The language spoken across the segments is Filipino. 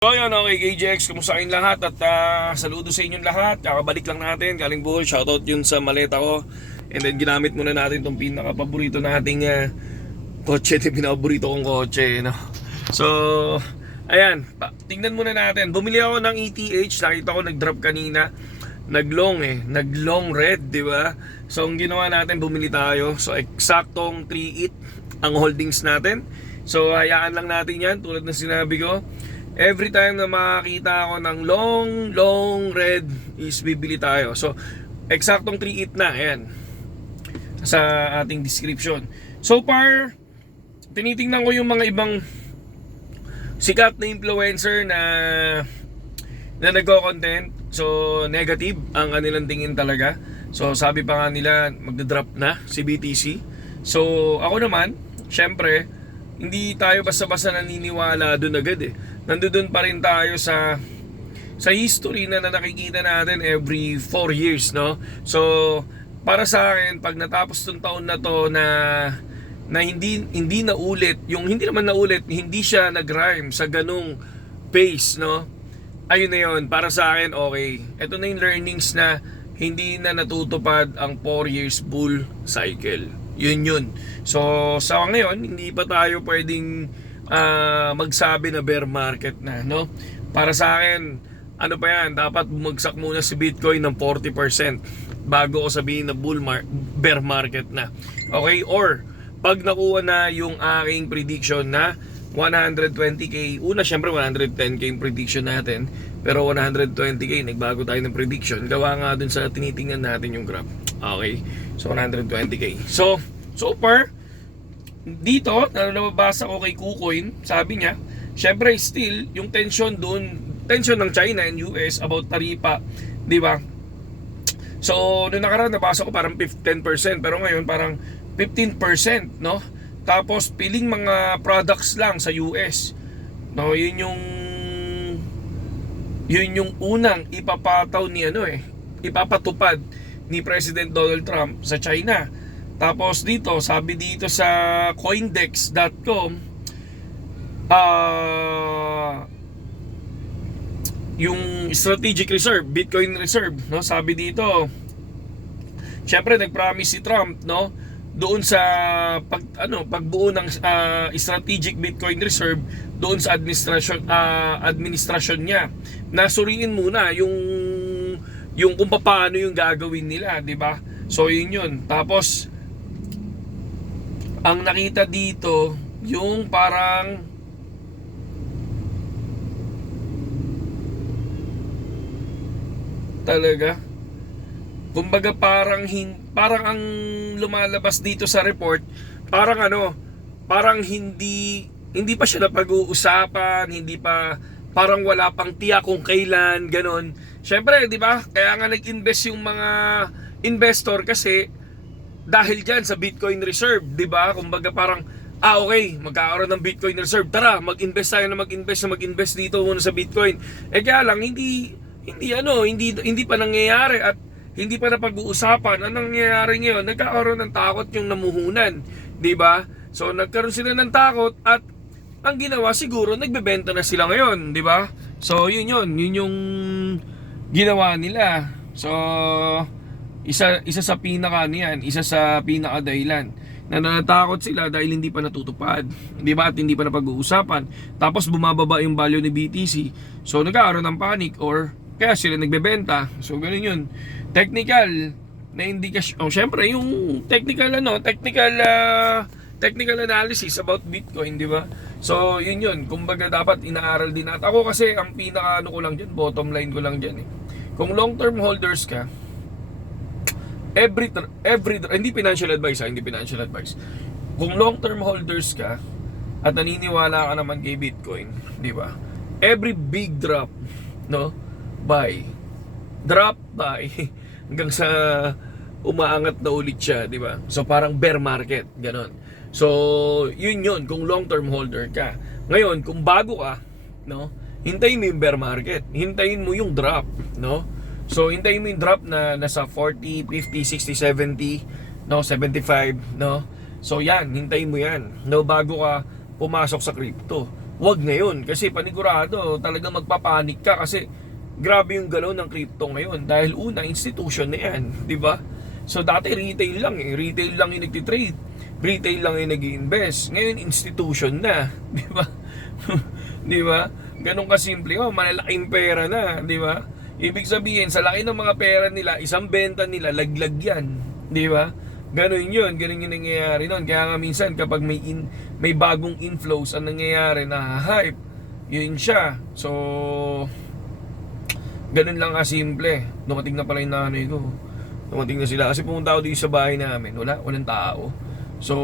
So yun, okay KJX, kumusta kayong lahat at saludo sa inyong lahat. Kakabalik lang natin, galing Bohol, shoutout yun sa maleta ko. And then ginamit muna natin itong pinaka-paborito nating kotse, yung pinaka-paborito kong kotse, no? So, ayan, tingnan muna natin. Bumili ako ng ETH, nakita ko nag-drop kanina. Nag-long red, di ba? So, ang ginawa natin, bumili tayo. So, eksaktong 3.8 ang holdings natin. So, hayaan lang natin yan, tulad ng sinabi ko. Every time na makakita ako ng long red is bibili tayo. So, eksaktong 3.8 na, ayan, sa ating description. So far, tinitingnan ko yung mga ibang sikat na influencer na nagko-content. So, negative ang kanilang tingin talaga. So, sabi pa nga nila, magda-drop na si BTC. So, ako naman, syempre, hindi tayo basta-basta naniniwala doon agad eh. Nandoon pa rin tayo sa history na nakikita natin every 4 years, no? So, para sa akin, pag natapos tong taon na to na hindi na ulit, yung hindi naman na ulit, hindi siya nag-rhyme sa ganung pace, no? Ayun na yun, para sa akin, okay. Ito na yung learnings na hindi na natutupad ang 4 years bull cycle. Yun. So, sa ngayon, hindi pa tayo pwedeng magsabi na bear market na, no? Para sa akin, ano pa yan, dapat bumagsak muna si Bitcoin ng 40% bago ko sabihin na bear market na. Okay? Or, pag nakuha na yung aking prediction na 120k, una syempre 110k yung prediction natin, pero 120k, nagbago tayo ng prediction, gawa nga dun sa tinitingnan natin yung graph. Okay? So 120k. So far, dito, nababasa ko kay KuCoin, sabi niya, syempre still, yung tension doon, tension ng China and US about taripa, di ba? So, noong nakaraan, nabasa ko parang 10%, pero ngayon parang 15%, no? Tapos, piling mga products lang sa US. No, yun yung unang ipapataw ni ipapatupad ni President Donald Trump sa China. Tapos dito, sabi dito sa coindex.com, yung strategic reserve, Bitcoin reserve, no? Sabi dito, syempre nag-promise si Trump, no, doon sa pagbuo ng strategic Bitcoin reserve doon sa administrasyon niya. Nasuriin muna yung kung paano yung gagawin nila, di ba? So yun. Tapos ang nakita dito yung parang talaga, kumbaga parang ang lumalabas dito sa report, parang hindi pa siya napag-uusapan, hindi pa, parang wala pang tiyak kung kailan, ganon. Syempre, di ba? Kaya nga nag-invest yung mga investor kasi dahil dyan sa Bitcoin reserve, di ba? Kumbaga parang, okay, magkakaroon ng Bitcoin reserve, tara, mag-invest dito muna sa Bitcoin. Kaya lang, hindi pa nangyayari at hindi pa napag-uusapan. Anong nangyayari ngayon? Nagkakaroon ng takot yung namuhunan, di ba? So, nagkaroon sila ng takot at ang ginawa siguro, nagbebenta na sila ngayon, di ba? So, yun yung ginawa nila. So, isa sa pinaka niyan, isa sa pinaka dahilan na natatakot sila dahil hindi pa natutupad, di ba? At hindi pa napag-uusapan. Tapos bumababa yung value ni BTC. So nagkakaroon ng panic or kaya sila nagbebenta. So ganun yun. Technical na indikasyon. Syempre yung technical analysis about Bitcoin, di ba? So yun. Kumbaga dapat inaaral din natin. Ako kasi ang pinaka ko lang diyan, bottom line ko lang diyan eh. Kung long-term holders ka, every hindi financial advice. Kung long-term holders ka at naniniwala ka naman kay Bitcoin, di ba? Every big drop, no? Buy. Drop, buy. Hanggang sa umaangat na ulit siya, di ba? So parang bear market, ganon. So, yun kung long-term holder ka. Ngayon, kung bago ka, no? Hintayin mo yung bear market. Hintayin mo yung drop, no? So, hintayin mo yung drop na nasa 40, 50, 60, 70, no, 75, no? So, yan, hintayin mo yan. No, bago ka pumasok sa crypto. wag ngayon. Kasi panigurado, talaga magpapanik ka kasi grabe yung galaw ng crypto ngayon. Dahil una, institution na yan, di ba? So dati retail lang retail lang yung nagtitrade, retail lang yung nag-i-invest. Ngayon institution na, di ba? Di ba? Ganun kasimple, malalaking pera na, di ba? Ibig sabihin, sa laki ng mga pera nila, isang benta nila, laglag yan, di ba? Ganun yung nangyayari nun. Kaya nga minsan kapag may bagong inflows ang nangyayari na hype, yun siya. So ganun lang kasimple. Dumating na pala yung nanay ko. Dumating na sila kasi pumunta ako dito sa bahay namin. Walang tao. So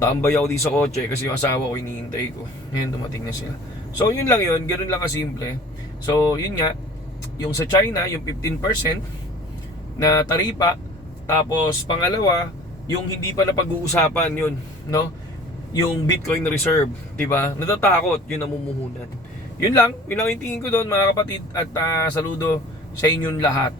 tambay ako dito sa kotse kasi yung asawa ko hinihintay ko. Ngayon dumating na sila. So yun lang yun, ganun lang kasimple. So yun nga, yung sa China, yung 15% na taripa. Tapos pangalawa, yung hindi pa napag-uusapan yun, no? Yung Bitcoin reserve, 'di ba? Natatakot yung namumuhunan. Yun lang yung tingin ko doon mga kapatid at saludo sa inyong lahat.